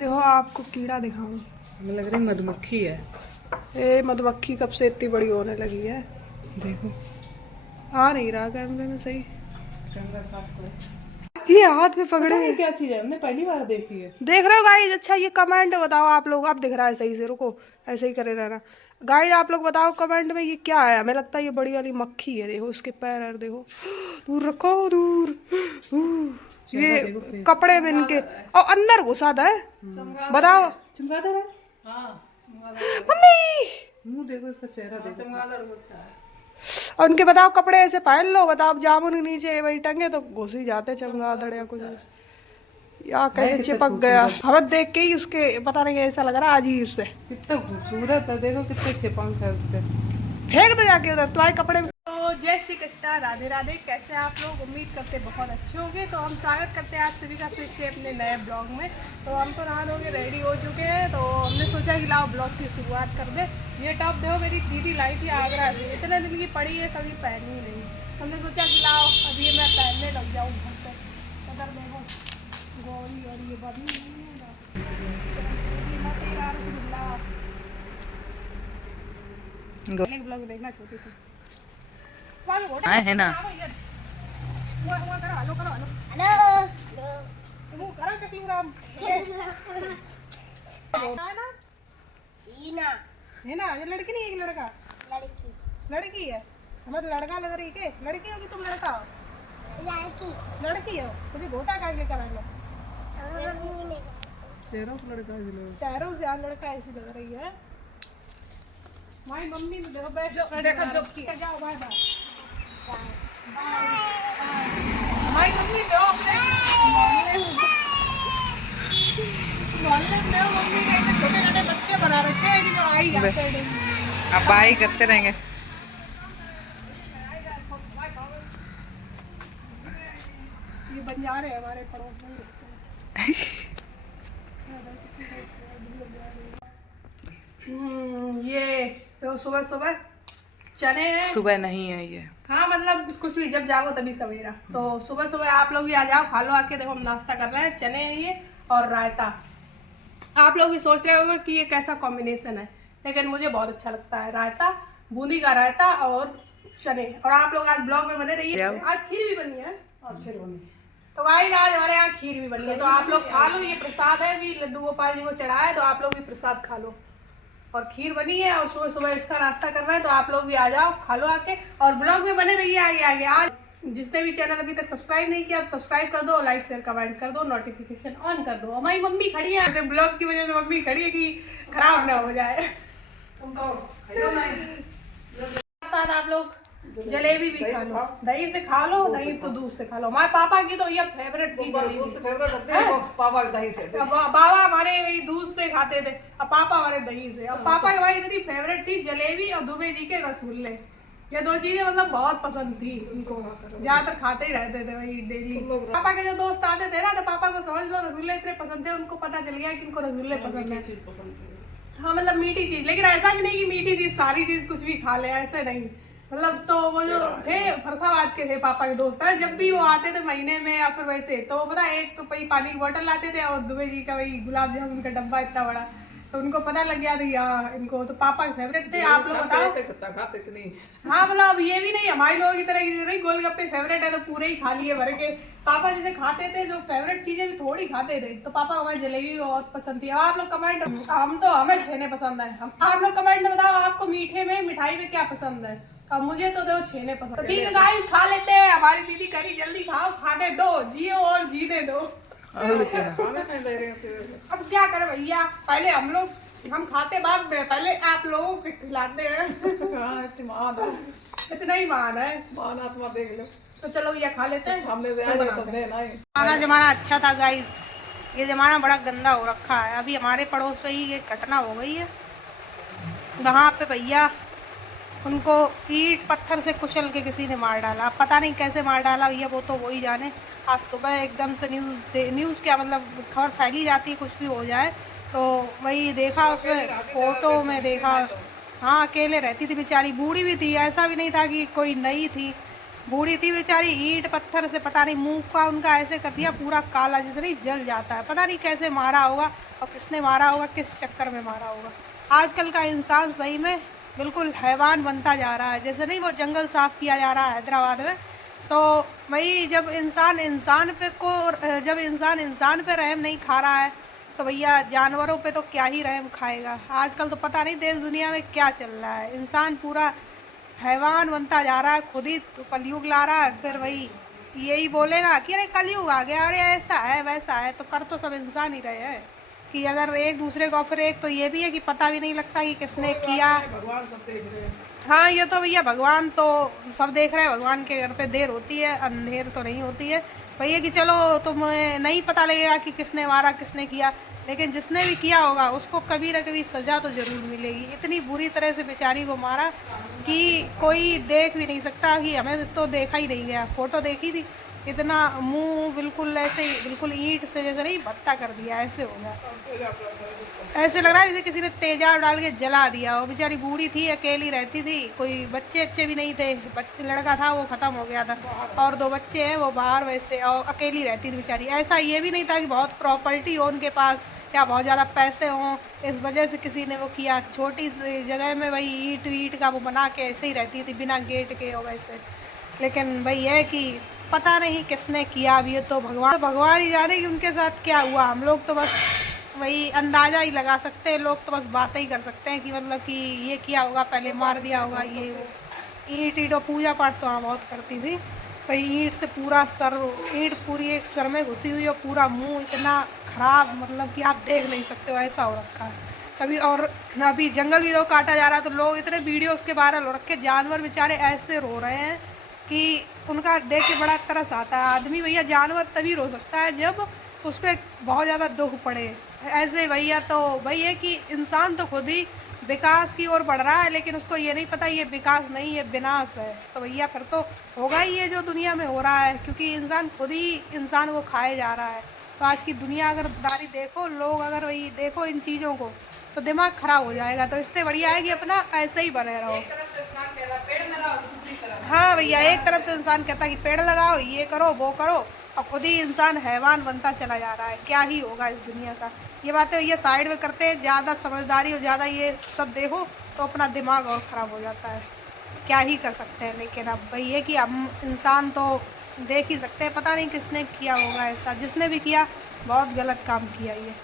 देखो आपको कीड़ा दिखाऊं। हमें लग रही मधुमक्खी है। ये मधुमक्खी कब से इतनी बड़ी होने लगी है। देखो आ नहीं रहा कैमरे में सही। कैमरा साफ करो। ये हाथ में पकड़े ये क्या चीज है? हमने पहली बार देखी है। देख रहे हो गाइस? अच्छा ये कमेंट बताओ आप लोग। अब दिख रहा है सही से, रुको ऐसे ही करे रहना। गाइस आप लोग बताओ कमेंट में ये क्या है। हमें लगता है ये बड़ी वाली मक्खी है। देखो उसके पैर और देखो, दूर रखो दूर। ये देखो कपड़े में इनके और अंदर घुसा था। बताओ चमगादड़ है। मम्मी। मुंह देखो, इसका चेहरा देखो। और उनके बताओ कपड़े ऐसे पहन लो। बताओ जामुन के नीचे वही टंगे तो घुस ही जाते चमगादड़ या कुछ या कहीं चिपक गया। हमें देख के ही उसके पता नहीं ऐसा लग रहा अजीब से। कितना खूबसूरत है, देखो कितने चिपंख है उसके। फेंक दो जाके उधर तुम्हारे कपड़े में। तो जय श्री कृष्णा, राधे राधे। कैसे आप लोग? उम्मीद करते बहुत अच्छे होंगे। तो हम स्वागत करते हैं आप सभी का फिर से अपने नए ब्लॉग में। तो हम तो नहा धोके रेडी हो चुके हैं। तो हमने सोचा कि लाओ ब्लॉग की शुरुआत कर दे। ये टॉप देखो मेरी दीदी लाई थी आगरा से, इतने दिन की पड़ी है, कभी पहनी ही नहीं। हमने सोचा कि लाओ अभी ये मैं पहनने लग जाऊँ घर पे। उधर देखो गौरी और ये बनी नहीं है ना। ब्लॉग देखना छोटी थी है ना। है ना। ये लड़की नहीं है कि लड़का? लड़की है। हमें तो लड़का लग रही है। लड़की हो कि तुम लड़का हो? लड़की हो तो घोटा काट के करा लो। चेहरों से लड़का चेहरों से लड़का ऐसी लग रही है। हमारी मम्मी ने देखो बैठ देखो जो जाओ बाय बाय। हमारी मम्मी देखो अपने मोहल्ले में मम्मी ने ऐसे छोटे छोटे बच्चे बना रखे हैं कि जो आई जाते हैं। अब बाई करते रहेंगे। ये बंजारे हैं हमारे पड़ोस में रहते हैं। ये तो सुबह सुबह चने हैं। सुबह नहीं है ये। हाँ मतलब कुछ भी, जब जागो तभी सवेरा। तो सुबह सुबह आप लोग भी आ जाओ, खा लो आके। देखो हम नाश्ता कर रहे हैं, चने हैं ये और रायता। आप लोग भी सोच रहे होंगे कि ये कैसा कॉम्बिनेशन है, लेकिन मुझे बहुत अच्छा लगता है रायता, बूंदी का रायता और चने। और आप लोग आज ब्लॉग में बने रहिए। आज खीर भी बनी है। तो गाइस आज हमारे यहाँ खीर भी बनी है, तो आप लोग खा लो। ये प्रसाद है, भी लड्डू गोपाल जी को चढ़ाया है, तो आप लोग भी प्रसाद खा लो। और खीर बनी है और सुबह सुबह इसका नाश्ता कर रहे हैं, तो आप लोग भी आ जाओ, खा लो आके और ब्लॉग में बने रहिए आगे आगे। आज जिसने भी चैनल अभी तक सब्सक्राइब नहीं किया, आप सब्सक्राइब कर दो, लाइक शेयर कमेंट कर दो, नोटिफिकेशन ऑन कर दो। हमारी मम्मी खड़ी है ब्लॉग की वजह से, मम्मी खड़ी है कि खराब ना हो जाए। साथ आप लोग जलेबी भी खा लो, दही से खा लो, नहीं तो दूध से खा लो। हमारे पापा की तो ये फेवरेट थी जलेबी। पापा दही से, बाबा हमारे वही दूध से खाते थे, अब पापा हमारे दही से। और पापा के भाई इतनी फेवरेट थी जलेबी और दुबे जी के रसगुल्ले। ये दो चीजें मतलब बहुत पसंद थी उनको, ज्यादातर खाते ही रहते थे वही डेली। पापा के जो दोस्त आते थे ना, तो पापा को समझ लो रसगुल्ले इतने पसंद थे, उनको पता चल गया कि इनको रसगुल्ले पसंद है। हाँ मतलब मीठी चीज, लेकिन ऐसा भी नहीं कि मीठी चीज सारी चीज कुछ भी खा ले, ऐसे नहीं। मतलब तो वो जो थे फरुखाबाद के थे पापा के दोस्त है, जब भी वो आते थे महीने में या फिर वैसे, तो वो पता एक तो वही पानी की बोतल लाते थे और दुबे जी का वही गुलाब जामुन का डब्बा इतना बड़ा। तो उनको पता लग गया था यहाँ इनको, तो पापा के फेवरेट थे। आप लोग बताओ। हाँ मतलब अब ये भी नहीं हमारे लोगों की तरह नहीं गोलगप्पे फेवरेट है तो पूरे ही खा लिए भर के। पापा जैसे खाते थे, जो फेवरेट चीजें भी थोड़ी खाते थे, तो पापा को हमारी जलेबी बहुत पसंद थी। अब आप लोग कमेंट, हम तो हमें छेने पसंद है। हम आप लोग कमेंट में बताओ आपको मीठे में मिठाई में क्या पसंद है। अब मुझे तो दो छेने पसंद है। ठीक है गाइस खा लेते हैं। हमारी दीदी करी जल्दी खाओ, खाने दो, जियो और जीने दो। अब क्या करें भैया, पहले हम खाते बाद में, पहले आप लोगों को खिलाते हैं। इतना ही मान है, देख लो। तो चलो भैया खा लेते हैं। पुराना जमाना अच्छा था गाइस, ये जमाना बड़ा गंदा हो रखा है। अभी हमारे पड़ोस में ही ये घटना हो गई है, वहाँ पे भैया उनको ईंट पत्थर से कुचल के किसी ने मार डाला। अब पता नहीं कैसे मार डाला भैया, वो तो वही जाने। आज सुबह एकदम से न्यूज़ क्या मतलब खबर फैली जाती है, कुछ भी हो जाए तो वही देखा उसमें फोटो में देखा। हाँ अकेले रहती थी बेचारी, बूढ़ी भी थी, ऐसा भी नहीं था कि कोई नई थी। बूढ़ी थी बेचारी, ईंट पत्थर से पता नहीं मुंह का उनका ऐसे कर दिया पूरा काला, जैसे नहीं जल जाता है। पता नहीं कैसे मारा होगा और किसने मारा होगा, किस चक्कर में मारा होगा। आजकल का इंसान सही में बिल्कुल हैवान बनता जा रहा है। जैसे नहीं वो जंगल साफ किया जा रहा है हैदराबाद में, तो भाई जब इंसान इंसान पे रहम नहीं खा रहा है तो भैया जानवरों पे तो क्या ही रहम खाएगा। आजकल तो पता नहीं देश दुनिया में क्या चल रहा है, इंसान पूरा हैवान बनता जा रहा है, खुद ही तो कलयुग ला रहा है। फिर वही यही बोलेगा कि अरे कलयुग आ गया, अरे ऐसा है वैसा है, तो कर तो सब इंसान ही रहे हैं कि अगर एक दूसरे को। फिर एक तो ये भी है कि पता भी नहीं लगता कि किसने किया। भगवान सब देख रहे हैं। हाँ ये तो भैया भगवान तो सब देख रहे हैं, भगवान के घर पे देर होती है, अंधेर तो नहीं होती है। भैया कि चलो तुम्हें नहीं पता लगेगा कि किसने मारा किसने किया, लेकिन जिसने भी किया होगा उसको कभी ना कभी सज़ा तो ज़रूर मिलेगी। इतनी बुरी तरह से बेचारी को मारा कि कोई देख भी नहीं सकता, कि हमें तो देखा ही नहीं गया। फ़ोटो देखी थी, इतना मुंह बिल्कुल ऐसे ही बिल्कुल ईंट से जैसे नहीं भत्ता कर दिया, ऐसे हो गया। ऐसे लग रहा है जैसे किसी ने तेजाब डाल के जला दिया। वो बेचारी बूढ़ी थी, अकेली रहती थी, कोई बच्चे अच्छे भी नहीं थे। बच्चे लड़का था वो ख़त्म हो गया था, और 2 बच्चे हैं वो बाहर वैसे, और अकेली रहती थी बेचारी। ऐसा ये भी नहीं था कि बहुत प्रॉपर्टी हो उनके पास या बहुत ज़्यादा पैसे हों, इस वजह से किसी ने वो किया। छोटी सी जगह में भाई ईंट वीट का वो बना के ऐसे ही रहती थी बिना गेट के और वैसे। लेकिन भाई है कि पता नहीं किसने किया। अब ये तो भगवान ही जाने कि उनके साथ क्या हुआ। हम लोग तो बस वही अंदाज़ा ही लगा सकते हैं, लोग तो बस बातें ही कर सकते हैं कि मतलब कि ये किया होगा, पहले मार दिया होगा ये वो। ईंट और पूजा पाठ तो हाँ बहुत करती थी भाई। ईंट से पूरा सर, ईंट पूरी एक सर में घुसी हुई और पूरा मुंह इतना ख़राब, मतलब कि आप देख नहीं सकते हो, ऐसा हो रखा है तभी। और अभी जंगल भी तो काटा जा रहा है, तो लोग इतने वीडियो उसके वायरल हो रखे, जानवर बेचारे ऐसे रो रहे हैं कि उनका देख के बड़ा तरस आता है। आदमी भैया जानवर तभी रो सकता है जब उस पर बहुत ज़्यादा दुख पड़े। ऐसे भैया तो भाई है कि इंसान तो खुद ही विकास की ओर बढ़ रहा है, लेकिन उसको ये नहीं पता ये विकास नहीं, ये विनाश है। तो भैया फिर तो होगा ही ये जो दुनिया में हो रहा है, क्योंकि इंसान खुद ही इंसान को खाए जा रहा है। तो आज की दुनिया अगर दारी देखो, लोग अगर वही देखो इन चीज़ों को, तो दिमाग खराब हो जाएगा। तो इससे बढ़िया है कि अपना ऐसे ही बने रहो। हाँ भैया, एक तरफ तो इंसान कहता है कि पेड़ लगाओ, ये करो वो करो, और खुद ही इंसान हैवान बनता चला जा रहा है। क्या ही होगा इस दुनिया का। ये बातें ये साइड में करते हैं, ज़्यादा समझदारी और ज़्यादा ये सब देखो तो अपना दिमाग और ख़राब हो जाता है। क्या ही कर सकते हैं। लेकिन अब भाई ये कि हम इंसान तो देख ही सकते हैं, पता नहीं किसने किया होगा ऐसा। जिसने भी किया बहुत गलत काम किया ये।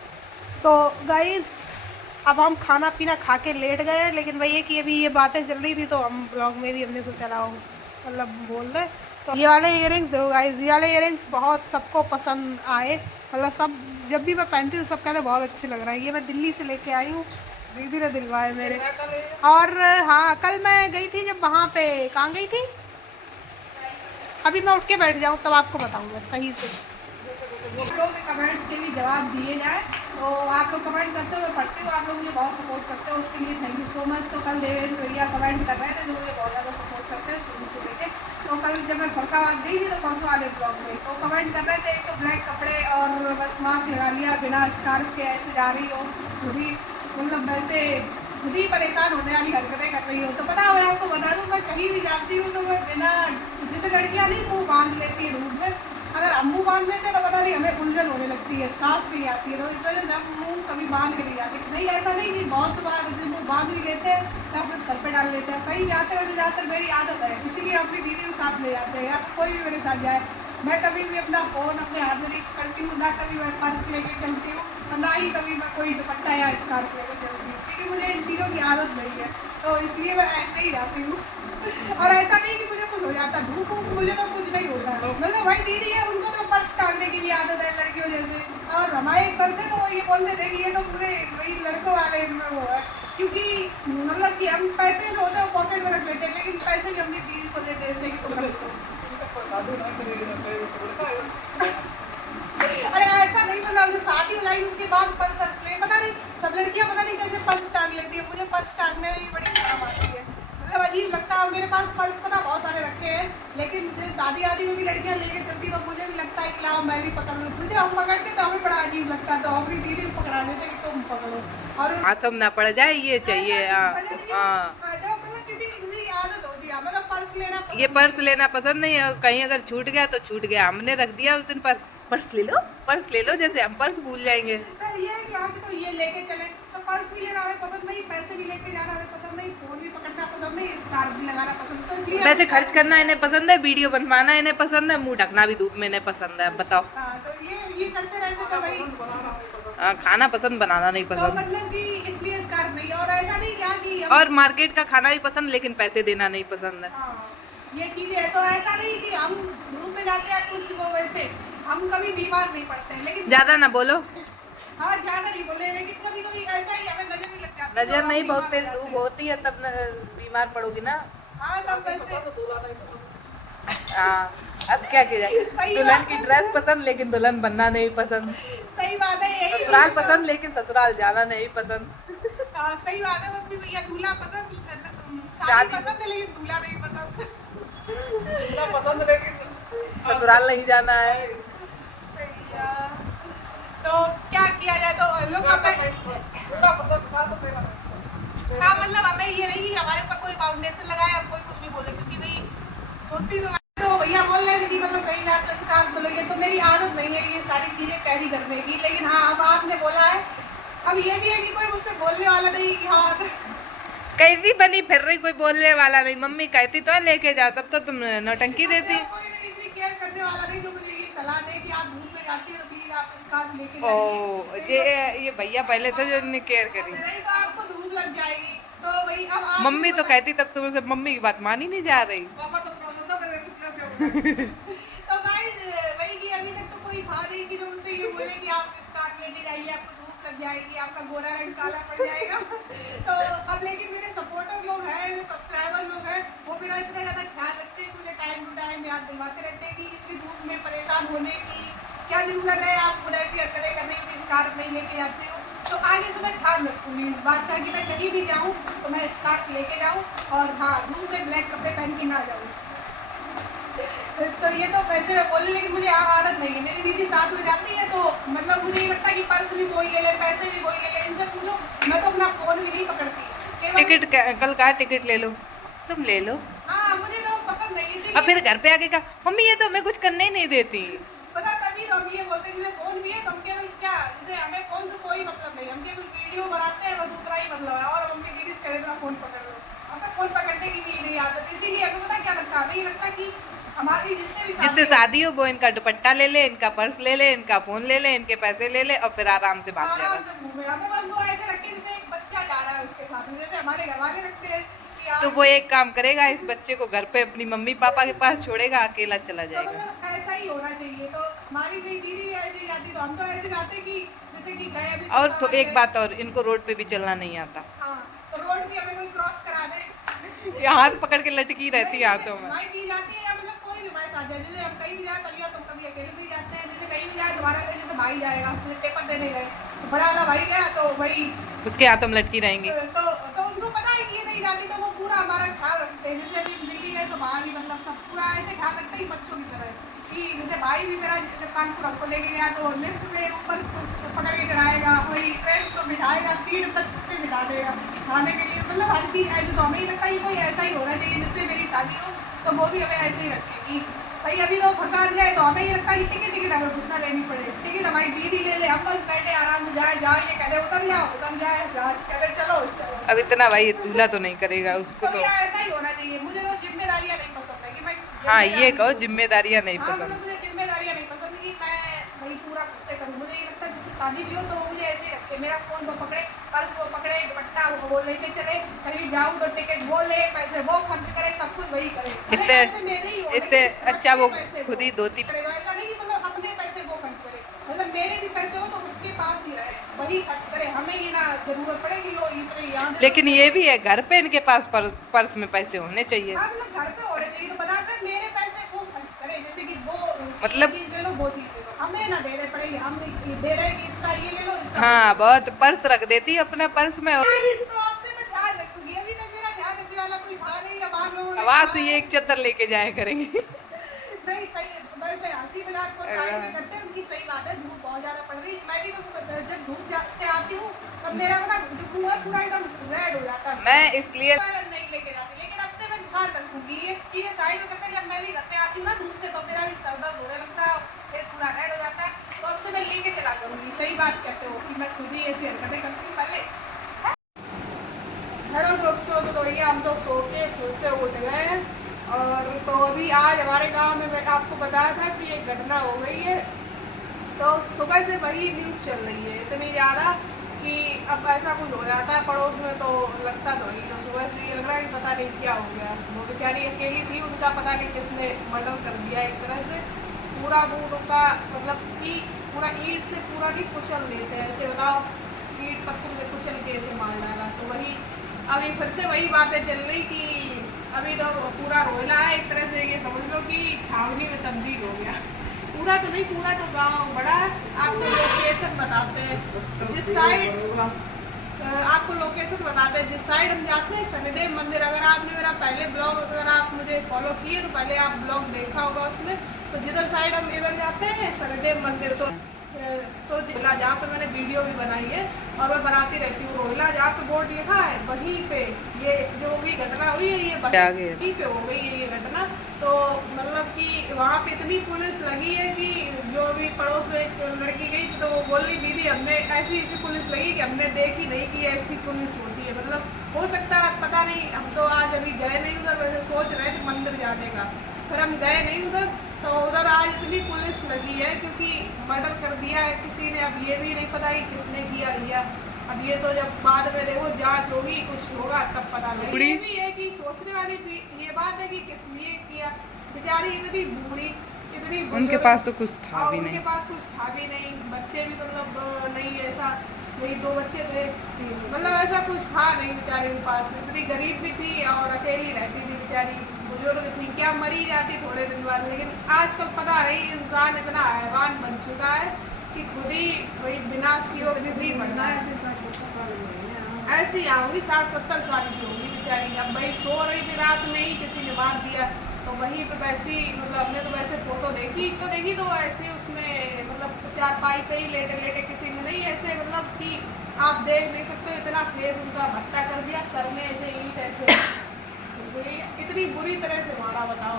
तो गाइस अब हम खाना पीना खा के लेट गए, लेकिन वही है कि अभी ये बातें चल रही थी तो हम ब्लॉग में भी हमने सोचा रहा मतलब बोल दे। तो ये वाले इयरिंग्स दो गाइस, ये वाले इयरिंग्स बहुत सबको पसंद आए, मतलब सब जब भी मैं पहनती हूँ सब कहते बहुत अच्छे लग रहे हैं। ये मैं दिल्ली से लेके आई हूँ, दीदी ने दिलवाए मेरे। और हाँ कल मैं गई थी जब वहाँ पे, कहाँ गई थी, अभी मैं उठ के बैठ जाऊँ तब आपको बताऊँगा सही से। आप लोगों के कमेंट्स के भी जवाब दिए जाए, तो आप लोग कमेंट करते हुए पढ़ती हूँ, आप लोग मुझे बहुत सपोर्ट करते हो, उसके लिए थैंक यू सो मच। तो कल देवेंद्र भैया कमेंट कर रहे थे जो मुझे बहुत ज़्यादा सपोर्ट करते हैं शुरू से लेके। तो कल जब मैं फरकाबाद गई थी तो परसों वाले ब्लॉग में तो कमेंट कर रहे थे, एक तो ब्लैक कपड़े और बस मास्क लगा लिया, बिना स्कार्फ के ऐसे जा रही हो, खुद ही मतलब वैसे खुद ही परेशान होने वाली हरकतें कर रही हो। तो पता मैं आपको बता दूँ, मैं कहीं भी जाती हूँ तो मैं बिना, जैसे लड़कियाँ नहीं मुँह बांध लेती है धूप में, अगर हम मुँह बांध लेते हैं तो पता नहीं हमें उलझन होने लगती है, सांस नहीं आती है। तो इस वजह से हम मुँह कभी बांध के नहीं जाते। नहीं ऐसा नहीं कि बहुत बार जैसे मुँह बांध भी लेते हैं या फिर सर पे डाल लेते हैं। कहीं जाते वैसे ज़्यादातर मेरी आदत है, इसीलिए अपनी दीदी के साथ ले जाते हैं या कोई भी मेरे साथ जाए। मैं कभी भी अपना फ़ोन अपने हाथ में नहीं पकड़ती हूँ, ना कभी मैं पर्स लेके चलती हूँ, और ना ही कभी मैं कोई दुपट्टा या स्कार्फ लेके चलती हूँ, क्योंकि मुझे इन चीज़ों की आदत नहीं है। तो इसलिए मैं ऐसे ही जाती हूँ। और ऐसा नहीं कि मुझे कुछ हो जाता, धूप वूप मुझे तो कुछ नहीं होता। मतलब भाई दीदी है, उनको तो पर्स टांगने की भी आदत है लड़कियों जैसे। और हमारे एक सर थे तो वो ये बोलते थे कि ये तो पूरे वही लड़कों वाले इनमें वो है, क्योंकि मतलब कि हम पैसे जो होते हैं पॉकेट में रख लेते हैं, लेकिन पैसे भी अपनी दीदी को दे देते हैं। अरे ऐसा नहीं, मतलब जब शादी हो जाएगी उसके बाद पर्स रख ले, पता नहीं सब लड़कियां पता नहीं कैसे पर्स टांग लेती है। मुझे पर्स टांगने में बड़ी शर्म आती है, मतलब अजीब लगता है। मेरे पास पर्स पता बहुत सारे रखे हैं, लेकिन शादी आदि में भी लड़कियां लेके चलती तो मुझे भी लगता है कि लाओ मैं भी पकड़ लूँ। मुझे हम पकड़ते तो हमें बड़ा अजीब लगता है, तो हम अपनी दीदी को पकड़ा देते कि तुम पकड़ो। और हाथों में ना पड़ जाए ये चाहिए। मतलब किसी आदत होती है, मतलब पर्स लेना ये पर्स लेना पसंद नहीं है, कहीं अगर छूट गया तो छूट गया, हमने रख दिया उस दिन पर पर्स ले लो, जैसे हम पर्स भूल जाएंगे। तो ये है कि हाँ कि तो ये लेके चले, तो पर्स भी लेना हमें पसंद नहीं, पैसे भी लेके जाना हमें पसंद नहीं, फोन भी पकड़ना पसंद नहीं, स्कार्फ भी लगाना पसंद, तो इसलिए पैसे खर्च करना इन्हें पसंद है, वीडियो बनवाना इन्हें पसंद है, मुंह ढकना भी धूप में इन्हें पसंद है। अब बताओ। हाँ, तो ये करते रहते तो भाई खाना पसंद, बनाना नहीं तो पसंद। मतलब कि इसलिए स्कार्फ नहीं, और ऐसा नहीं क्या कि और मार्केट का खाना भी पसंद, लेकिन पैसे देना नहीं पसंद है। हाँ, ये चीजें है, तो ऐसा नहीं कि हम ग्रुप में जाते हैं कुछ वो वैसे हम कभी बीमार नहीं पड़ते हैं, लेकिन ज्यादा ना बोलो। हाँ ज्यादा नहीं बोले, लेकिन कभी कभी ऐसा ही हमें नजर भी लग जाती है, नजर तो नहीं, हम बहुत बीमार तेज हो जाते धूप हैं। होती है, तब बीमार पड़ोगी ना। हाँ तब वैसे हाँ, अब क्या किया जाए। सही दुल्हन बात की है। ड्रेस पसंद, लेकिन दुल्हन बनना नहीं पसंद। सही बात है, यही ससुराल पसंद, लेकिन ससुराल जाना नहीं पसंद। हाँ सही बात है, मम्मी भैया दूल्हा पसंद, शादी शादी- पसंद है लेकिन दूल्हा नहीं पसंद। पसंद लेकिन ससुराल नहीं जाना है। सही है। तो क्या किया जाए, तो लोग हाँ मतलब हमें ये नहीं कि हमारे ऊपर कोई फाउंडेशन लगाए और कोई कुछ भी बोले, क्योंकि भाई सोचती तो भैया बोल रहे थे कि मतलब कहीं जाए तो स्कार्फ बोलेंगे, तो मेरी आदत नहीं है ये सारी चीजें कैरी करने की, लेकिन हाँ अब आपने बोला है, अब ये भी है कि कोई मुझसे बोलने वाला नहीं कि हाँ कैसी बनी फिर रही, कोई बोलने वाला नहीं। मम्मी कहती तो है लेके जाओ, तब तो तुम नौटंकी देती। कोई मेरी इतनी केयर करने वाला नहीं जो मुझे ये सलाह दे कि आप धूप में जाती है तो प्लीज आप स्कार्फ लेके ओ, जाइए। ये भैया पहले थे जो इन्हें केयर करी। नहीं तो आपको धूप लग जाएगी, तो भाई अब आप मम्मी तो कहती, तब तुमसे मम्मी की बात मानी नहीं जा रही। पापा तो प्रमोशन दे देते तो गाइस वही कि अभी तक तो कोई था नहीं कि जो मुझसे ये बोले कि आप स्कार्फ लेके जाइए, आपको धूप लग जाएगी, आपका गोरा रंग काला पड़ जाएगा। तो अब लेकिन मेरे सपोर्टर लोग हैं, जो सब्सक्राइबर लोग हैं, वो मेरा इतना ज़्यादा ख्याल रखते हैं, मुझे टाइम टू टाइम याद दिलवाते रहते हैं कि इतनी धूप में परेशान होने की क्या जरूरत है, आप खुद ऐसी हरकतें करने की, स्कार्फ नहीं लेके जाते हो। तो आगे से मैं ध्यान रखूंगी इस बात का कि मैं कहीं भी जाऊँ तो मैं स्कार्फ लेके जाऊँ, और हाँ धूप में ब्लैक कपड़े पहन के ना जाऊँ। तो ये तो पैसे में बोले, लेकिन मुझे आदत नहीं है, मेरी दीदी साथ में जाती है तो मतलब मुझे ये लगता है कि पर्स भी वही ले ले, पैसे भी वही ले ले, इनसे पूछो, मैं तो अपना फोन भी नहीं पकड़ती केवल। टिकट कल का टिकट ले लो, तुम ले लो। हाँ मुझे तो पसंद नहीं, अब इसीलिए फिर घर पे आके कहा मम्मी ये तो हमें कुछ करने ही नहीं देती। पता तभी तो हम ये बोलते हैं, जैसे फोन भी है तो हम केवल क्या, जैसे हमें फोन से कोई मतलब नहीं, हम केवल वीडियो बनाते हैं, बस उतना ही मतलब है, और मम्मी दीदी से कहे तो फोन पकड़ लो, हमें फोन पकड़ने की भी नहीं आदत, इसीलिए हमें पता क्या लगता है, हमें ये लगता है कि हमारी जिससे शादी हो वो इनका दुपट्टा ले ले, इनका पर्स ले ले, इनका फोन ले ले, इनके पैसे ले ले, और फिर आराम से भाग आराम जाएगा। से घूमे, हमें बस वो ऐसे रखे जैसे एक बच्चा जा रहा है उसके साथ में, जैसे हमारे घर वाले रखते हैं कि तो वो एक काम करेगा, इस बच्चे को घर पे अपनी मम्मी पापा के पास छोड़ेगा, अकेला चला तो जाएगा। मतलब ऐसा ही होना चाहिए। तो हमारी भी दीदी भी ऐसे ही जाती, तो हम तो ऐसे जाते कि जैसे कि गए अभी और तो बाहर एक गए। बात और, इनको रोड पे भी चलना नहीं आता। हाँ तो रोड भी हमें कोई क्रॉस करा दे, ये हाथ पकड़ के लटकी रहती है हाथों में। हमारी दी जाती है, या मतलब कोई भी हमारे साथ जाए, जैसे हम कहीं भी जाए, पलिया तुम कभी अकेले भी जाते हैं, जैसे कहीं भी जाए तुम्हारा जैसे भाई जाएगा, जैसे पेपर देने गए तो बड़ा वाला भाई गया तो वही उसके हाथों में लटकी रहेंगी। तो उनको पता है कि ये नहीं जाती, तो वो पूरा हमारा ख्याल रखते हैं, जैसे अभी दिल्ली गए तो वहाँ भी मतलब सब पूरा ऐसे ख्याल रखते हैं बच्चों की तरह, कि जैसे भाई भी मेरा जैसे कानपुर हमको लेके गया तो लिफ्ट में ऊपर पकड़ के चढ़ाएगा, वही ट्रेन को बिठाएगा, सीट तक पे बिठा देगा खाने के लिए, मतलब हर चीज़ ऐसे, तो हमें ही लगता है कि कोई ऐसा ही होना चाहिए जिससे मेरी शादी हो, तो वो भी हमें ऐसे ही रखेगी। भाई अभी तो भड़का दिया है तो हमें ये लगता है कि टिकट हमें कुछ ना लेनी पड़े, टिकट हमारी दीदी ले ले, हम बस बैठे आराम से जाए ये कह रहे उतर जाओ, उतर जाए, कह रहे चलो चलो। अब इतना भाई दूल्हा तो नहीं करेगा उसको तो तो। भैया ऐसा ही होना चाहिए, मुझे तो जिम्मेदारियां नहीं पसंद है कि मैं हाँ ये कहो, जिम्मेदारियां नहीं हाँ मतलब पसंद। मुझे जिम्मेदारियां नहीं पसंद कि मैं भाई पूरा खुद से करूँ, मुझे ये लगता है जैसे शादी भी हो तो वो मुझे ऐसे ही रखे, मेरा फोन वो पकड़े, पर्स वो पकड़े, दुपट्टा वो लेके चले, कहीं जाऊँ तो टिकट वो ले, पैसे वो खर्च करे, सब कुछ वही करे। इतने ऐसे मेरे ही हो, इतने लेकिन अच्छा वो अपने पैसे खुद ही धोती। करेगा, ऐसा नहीं कि मतलब अपने पैसे वो खर्च करे, मतलब मेरे भी पैसे हो तो उसके पास ही रहे, वही खर्च करे, हमें ये ना जरूरत पड़े कि लो इतने यहाँ दे दो। लेकिन ये भी है, घर पे इनके पास पर्स में पैसे होने चाहिए। हाँ मतलब घर पे होने चाहिए, तो बता रहे मेरे पैसे वो खर्च करे, जैसे कि वो मतलब- ये चीज ले लो वो चीज ले लो, हमें ना देने पड़ेगी, हम दे रहे हैं कि इसका ये ले लो, इसका हाँ बहुत पर्स रख देती है अपना पर्स में। इसको आपसे मैं ध्यान रखूंगी, अभी तक मेरा ध्यान रखने वाला कोई था नहीं, अब आप लोगों ने आवाज से ये एक चद्दर लेके जाया करेंगे। नहीं सही है, वैसे हंसी मजाक को साइड में करते हैं, उनकी सही बात है, धूप बहुत ज्यादा पड़ रही है, मैं भी तो जब धूप से आती हूँ तब मेरा पता जो मुंह है पूरा एकदम रेड हो जाता है, मैं इसलिए मैं नहीं लेके जाती, लेकिन अब से मैं ध्यान कहाँ तक सूंगी। ये चीजें साइड में करते हैं। जब मैं भी घर पे आती हूँ ना धूप से, तो मेरा भी सर दर्द होने लगता है, फेस पूरा रेड हो जाता है। तो अब से मैं लेके चला करूंगी। सही बात कहते हो कि मैं खुद ही ऐसी हरकतें करती हूँ पहले। हेलो दोस्तों, तो ये हम तो सो के फिर से उठ गए हैं। और तो अभी आज हमारे गांव में मैं आपको बताया था कि एक घटना हो गई है। तो सुबह से वही न्यूज़ चल रही है इतनी ज़्यादा कि अब ऐसा कुछ हो जाता है पड़ोस में तो लगता तो ही। तो सुबह से ये लग रहा है कि पता नहीं क्या हो गया। वो बेचारी अकेली थी, उनका पता नहीं किसने मर्डर कर दिया एक तरह से। पूरा मुँह उनका मतलब कि पूरा ईंट से पूरा नहीं कुचल देते हैं, ऐसे बताओ ईंट पत्थर से कुचल के ऐसे मार डाला। तो वही अभी फिर से वही बातें चल रही कि अभी तो पूरा रोहिला है, एक तरह से ये समझ लो कि छावनी में तब्दील हो गया। पूरा तो नहीं, पूरा तो गांव बड़ा है। आपको लोकेशन बताते हैं जिस साइड, आपको लोकेशन बताते हैं जिस साइड हम जाते हैं, शनिदेव मंदिर। अगर आपने मेरा पहले ब्लॉग, अगर आप मुझे फॉलो किए तो पहले आप ब्लॉग देखा होगा उसमें। तो जिधर साइड हम इधर जाते हैं शनिदेव मंदिर, तो जिला जहाँ पे मैंने वीडियो भी बनाई है और मैं बनाती रहती हूँ, रोहिला जहाँ पे बोर्ड लिखा है वहीं पे ये जो भी घटना हुई है ये वहीं पे हो गई है ये घटना। तो मतलब कि वहाँ पे इतनी पुलिस लगी है कि जो भी पड़ोस में एक लड़की गई थी तो वो बोल रही दीदी हमने ऐसी पुलिस लगी कि हमने देखी नहीं कि ऐसी पुलिस होती है। मतलब हो सकता है, पता नहीं, हम तो आज अभी गए नहीं उधर, वैसे सोच रहे थे मंदिर जाने का, फिर हम गए नहीं उधर। तो उधर आज इतनी पुलिस लगी है क्योंकि मर्डर कर दिया है किसी ने। अब ये भी नहीं पता कि किसने किया। अब ये तो जब बाद में देखो जांच होगी, कुछ होगा तब पता लगेगा। ये भी है कि सोचने वाली ये बात है कि किस लिए किया। बेचारी इतनी बूढ़ी, इतनी उनके पास तो कुछ था भी नहीं, उनके पास कुछ था भी नहीं, बच्चे भी मतलब नहीं, ऐसा नहीं, 2 बच्चे थे, मतलब ऐसा कुछ था नहीं बेचारी के पास। इतनी गरीब भी थी और अकेली रहती थी बेचारी, बुजुर्ग थी, क्या मरी जाती थोड़े दिन बाद। लेकिन आजकल पता नहीं इंसान इतना हैवान बन चुका है कि खुद ही वही विनाश की ओर खुद ही बढ़ना है। ऐसी आऊंगी 60-70 साल की होगी बेचारी। अब वही सो रही थी रात में ही किसी ने मार दिया। तो वहीं पे वैसी मतलब हमने तो वैसे फोटो देखी तो ऐसे उसमें मतलब चारपाई पे ही लेटे लेटे, किसी ने नहीं ऐसे मतलब कि आप देख नहीं सकते इतना फेस उनका भट्टा कर दिया, सर में ऐसे ईंट ऐसे इतनी बुरी तरह से मारा। बताओ,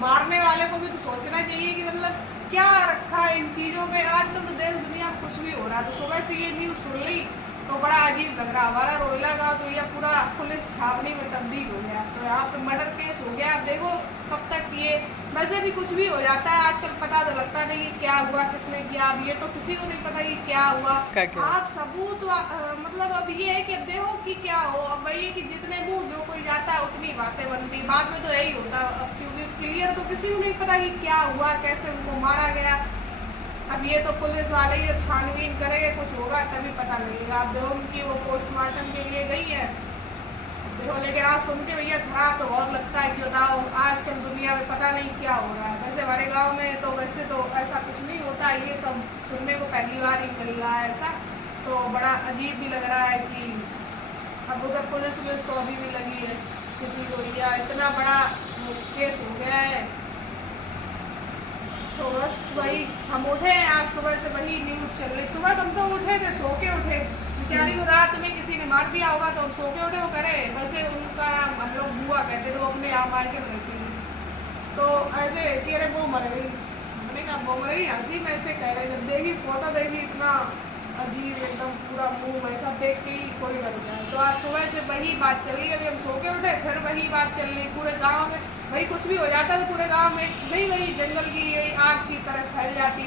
मारने वाले को भी तो सोचना चाहिए कि मतलब क्या रखा है इन चीज़ों में। आजकल तो देश दुनिया में कुछ भी हो रहा है। तो सुबह से ये न्यूज़ सुन ली तो बड़ा अजीब लग रहा। हमारा रोहिला गाँव तो यह पूरा पुलिस छावनी में तब्दील हो गया। तो यहाँ पे मर्डर केस हो गया। अब देखो कब तक ये, वैसे भी कुछ भी हो जाता है आजकल, पता तो लगता नहीं कि क्या हुआ, किसने किया। अब ये तो किसी को नहीं पता कि क्या हुआ। आप सबूत मतलब अब ये है कि अब देखो कि क्या हो। अब वही है कि जितने मुँह जो कोई जाता है उतनी बातें बनती, बाद में तो यही होता है। अब क्योंकि क्लियर तो किसी को नहीं पता कि क्या हुआ, कैसे उनको मारा गया। अब ये तो पुलिस वाले ही जब छानबीन करेंगे कुछ होगा तभी पता लगेगा। अब देखो उनकी वो पोस्टमार्टम के लिए गई है देखो। लेकिन आज सुन के भैया खराब तो बहुत लगता है कि बताओ आजकल दुनिया में पता नहीं क्या हो रहा है। वैसे हमारे गांव में तो वैसे तो ऐसा कुछ नहीं होता, ये सब सुनने को पहली बार ही मिल रहा है ऐसा। तो बड़ा अजीब भी लग रहा है कि अब उधर पुलिस तो अभी भी लगी है किसी को, या इतना बड़ा केस हो गया है। तो बस वही हम उठे हैं आज सुबह से, वही न्यूज़ चल रही। सुबह तो हम तो उठे थे, सो के उठे, बेचारी को रात में किसी ने मार दिया होगा तो हम सो के उठे। वो करे वैसे उनका नाम हम लोग बुआ कहते थे, वो अपने यहाँ मार्केट में रहती थी। तो ऐसे कि अरे वो मर गई, हमने कहा वो मर गई, हंसी में ऐसे कह रहे। जब देखी फोटो देखी इतना अजीब, एकदम पूरा मुँह वैसा देख के ही कोई डर गया। तो आज सुबह से वही बात चल रही है। अभी हम सो के उठे फिर वही बात चल रही पूरे गाँव में। वही कुछ भी हो जाता तो पूरे गांव में नहीं, वही जंगल की आग की तरह फैल जाती।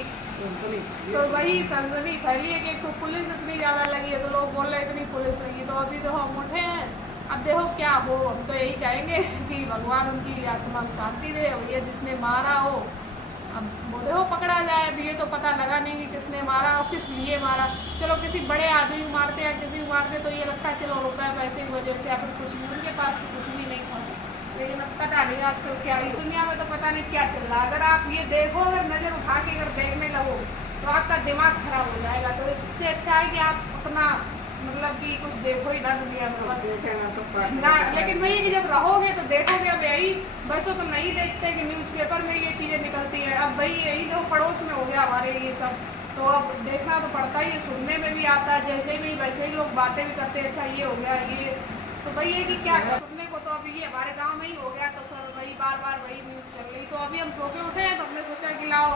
तो वही सनसनी फैली है कि तो पुलिस इतनी ज़्यादा लगी है। तो लोग बोल रहे इतनी पुलिस लगी। तो अभी तो हम उठे हैं, अब देखो क्या हो। हम तो यही कहेंगे कि भगवान उनकी आत्मा को शांति दे। भैया जिसने मारा हो अब वो देखो पकड़ा जाए। अब ये तो पता लगा नहीं कि किसने मारा और किस लिए मारा। चलो किसी बड़े आदमी को मारते या किसी को मारते तो ये लगता है चलो रुपये पैसे की वजह से या फिर कुछ भी, उनके पास तो कुछ भी नहीं था। लेकिन अब पता नहीं आजकल क्या ही दुनिया में तो पता नहीं क्या चल रहा है। अगर आप ये देखो, अगर नज़र उठा के अगर देखने लगो तो आपका दिमाग खराब हो जाएगा। तो इससे अच्छा है कि आप अपना मतलब कि कुछ देखो ही ना दुनिया में बस ना। लेकिन वही कि जब रहोगे तो देखोगे। अब यही बच्चों तो नहीं देखते कि न्यूज़पेपर में ये चीज़ें निकलती हैं। अब वही यही जो पड़ोस में हो गया हमारे ये सब, तो अब देखना तो पड़ता ही है। सुनने में भी आता है, जैसे ही नहीं वैसे ही लोग बातें भी करते हैं, अच्छा ये हो गया ये। तो वही है कि क्या सुनने को तो अभी ये हमारे गांव में ही हो गया, तो फिर वही बार बार वही न्यूज़ चल रही। तो अभी हम सो के उठे हैं तो हमने सोचा कि लाओ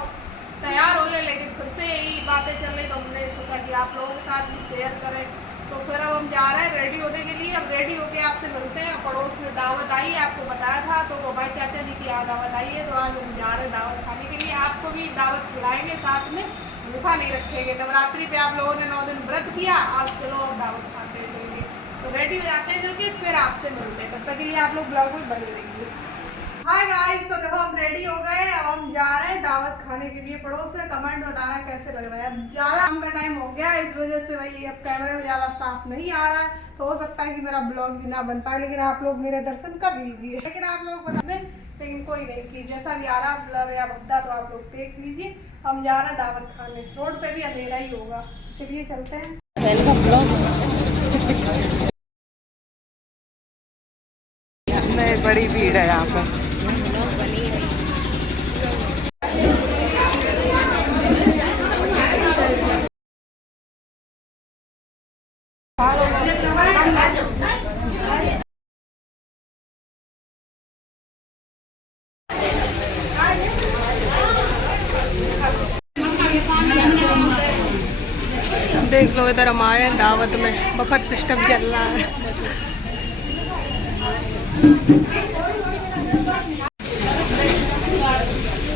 तैयार हो ले, लेकिन फिर से यही बातें चल रही तो हमने सोचा कि आप लोगों के साथ भी शेयर करें। तो फिर अब हम जा रहे हैं रेडी होने के लिए। अब रेडी होके आपसे मिलते हैं। पड़ोस में दावत आई है, आपको बताया था, तो वो भाई चाचा जी की यहाँ दावत आई है, तो आज हम जा रहे हैं दावत खाने के लिए। आपको भी दावत खिलाएंगे, साथ में भूखा नहीं रखेंगे। नवरात्रि पे आप लोगों ने 9 दिन व्रत किया, आज चलो अब दावत खाते हैं चलिए। तो रेडी हो जाते हैं जल्दी, फिर आपसे मिलते हैं। तब तक के लिए आप लोग ब्लॉग में बने रहिए। हाय गाइस, तो देखो हम रेडी हो गए, अब हम जा रहे हैं दावत खाने के लिए। पड़ोस में कमेंट बताना कैसे लग रहा है। अब ज़्यादा काम का टाइम हो गया, इस वजह से वही अब कैमरे में ज़्यादा साफ नहीं आ रहा है, तो हो सकता है कि मेरा ब्लॉग भी ना बन पाए, लेकिन आप लोग मेरे दर्शन कर लीजिए। लेकिन आप लोग बता दें, लेकिन कोई नहीं कि जैसा भी आ रहा ब्लर या भद्दा तो आप लोग देख लीजिए। हम जा रहे हैं दावत खाने, रोड पे भी अंधेरा ही होगा। चलिए चलते हैं। नहीं, बड़ी भीड़ है यहाँ पर। देख लो इधर हम आए हैं दावत में, बफर सिस्टम चल रहा है।